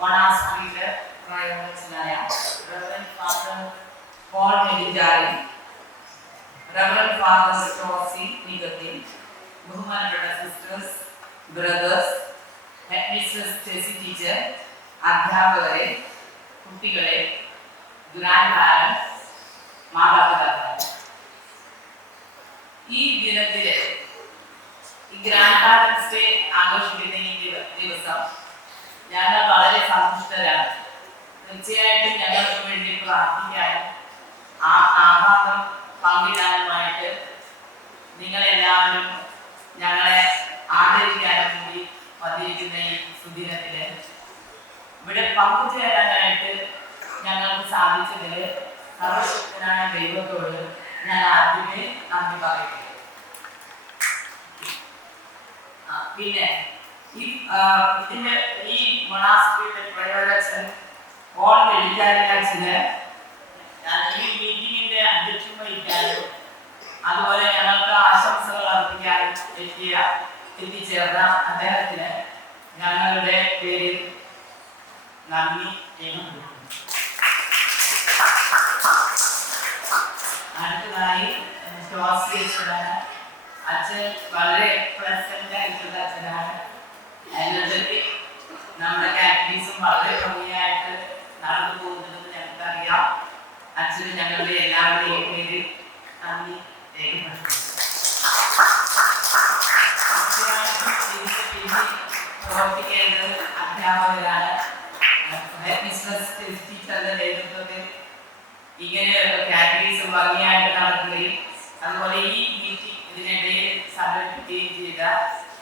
വണാസ്ട്രീറ്റ് പ്രയോജനായ reverend father Paul മെലിജാരി, reverend father ടോസി നികത്തി, ബഹുമാനപ്പെട്ട sisters, brothers, headmistress Tessy teacher, അധ്യാപകരെ, കുട്ടികളെ, ഗ്രാൻഡ് പാരൻസ്, മാതാപിതാക്കളെ, ഈ ദിനത്തില് ഈ ഗ്രാൻഡ് പാരൻസ് ഡേ ആഘോഷിക്കുന്ന ഈ ദിവസം ഞങ്ങൾ വളരെ സന്തുഷ്ടരാണ്. തീർച്ചയായിട്ടും ഞങ്ങൾക്ക് വേണ്ടി പ്രാർത്ഥിക്കാനും ആ ആഘാതം പങ്കിടാനുമായിട്ട് നിങ്ങളെല്ലാവരും ഞങ്ങളെ ആദരിക്കാനും കൂടി വന്നിരിക്കുന്ന ഈ സുദിനത്തില് ഇവിടെ പങ്കുചേരാനായിട്ട് ഞങ്ങൾക്ക് സാധിച്ചതിൽ സർവശക്തനായ ദൈവത്തോട് ഞാൻ ആദ്യമേ നന്ദി പറയുന്നു. പിന്നെ ഇതിന്റെ ഈ മൊണാസ്ട്രിയുടെ പ്രയോജകൻ പോൾ മെലിജാരി അച്ഛന് ഈ മീറ്റിംഗിന്റെ അധ്യക്ഷം വഹിക്കാനും അതുപോലെ ഞങ്ങൾക്ക് ആശംസകൾ അർപ്പിക്കാനും എത്തിച്ചേർന്ന അദ്ദേഹത്തിന് ഞങ്ങളുടെ പേരിൽ നന്ദി രേഖപ്പെടുത്തുന്നു. അടുത്തതായി ടോസി അച്ഛനാണ്. അച്ഛൻ വളരെ പ്രസന്റ് ആയിട്ടുള്ള അച്ഛനാണ്. അതിനകത്ത് നമ്മുടെ കാറ്റഗറീസും വളരെ ഭംഗിയായിട്ട് നടന്നു പോകുന്നതെന്ന് ഞങ്ങൾക്കറിയാം. അച്ഛന് ഞങ്ങളുടെ എല്ലാവരുടെയും പേരിൽ നന്ദി രേഖപ്പെടുത്തുന്നു. പ്രവർത്തിക്കേണ്ടത് അധ്യാപകരാണ്. ടീച്ചറുടെ നേതൃത്വത്തിൽ ഇങ്ങനെ കാറ്റഗറീസ് ഭംഗിയായിട്ട് നടത്തുകയും അതുപോലെ ഈ മീറ്റിംഗ് ഇതിനിടയിൽ സംഘടിപ്പിക്കുകയും ചെയ്ത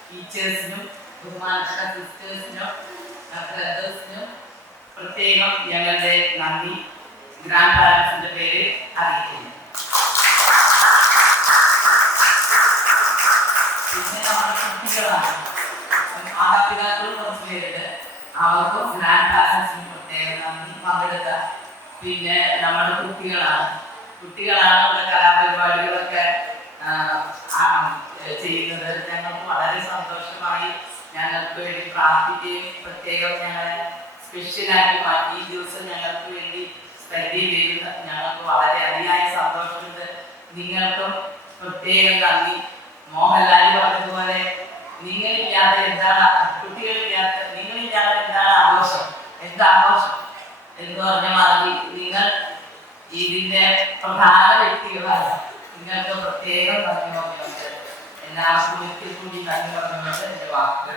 ടീച്ചേഴ്സിനും ബഹുമാനപ്പെട്ട സിസ്റ്റേഴ്സിനും ബ്രദേഴ്സിനും പ്രത്യേകം ഞങ്ങളുടെ നന്ദി ഗ്രാൻഡ് പാരൻസിന്റെ പേരിൽ അറിയിക്കുന്നു. പിന്നെ നമ്മുടെ കുട്ടികളാണ്. മാതാപിതാക്കളും കുറച്ച് പേരുണ്ട്. അവർക്കും ഗ്രാൻഡ് പാരൻസിനും പ്രത്യേകം നന്ദി. പങ്കെടുത്ത പിന്നെ നമ്മുടെ കുട്ടികളാണ് ഇവിടെ കലാപരിപാടികളൊക്കെ ചെയ്യുന്നത്. ഞങ്ങൾക്ക് വളരെ സന്തോഷമായി. ഞങ്ങൾക്ക് വേണ്ടി പ്രാർത്ഥിക്കുകയും പ്രത്യേകം ഞങ്ങളെ സ്പെഷ്യലാക്കി മാറ്റി ഈ ദിവസം ഞങ്ങൾക്ക് വേണ്ടി സ്പെൻഡ് ചെയ്യുന്ന ഞങ്ങൾക്ക് വളരെ അതിയായ സന്തോഷമുണ്ട്. നിങ്ങൾക്കും പ്രത്യേകം നന്ദി. മോഹൻലാൽ പറഞ്ഞതുപോലെ നിങ്ങളില്ലാതെ എന്താണ്, കുട്ടികളില്ലാത്ത നിങ്ങളില്ലാതെ എന്താണ് ആഘോഷം, എന്താഘോഷം എന്ന് പറഞ്ഞ മാതിരി നിങ്ങൾ ഇതിന്റെ പ്രധാന വ്യക്തികളാണ്. നിങ്ങൾക്ക് പ്രത്യേകം നന്ദി പറഞ്ഞുകൊണ്ട് എല്ലാവർക്കും ഒരിക്കൽ കൂടി നന്ദി പറഞ്ഞുകൊണ്ട് എൻ്റെ വാക്കുകൾ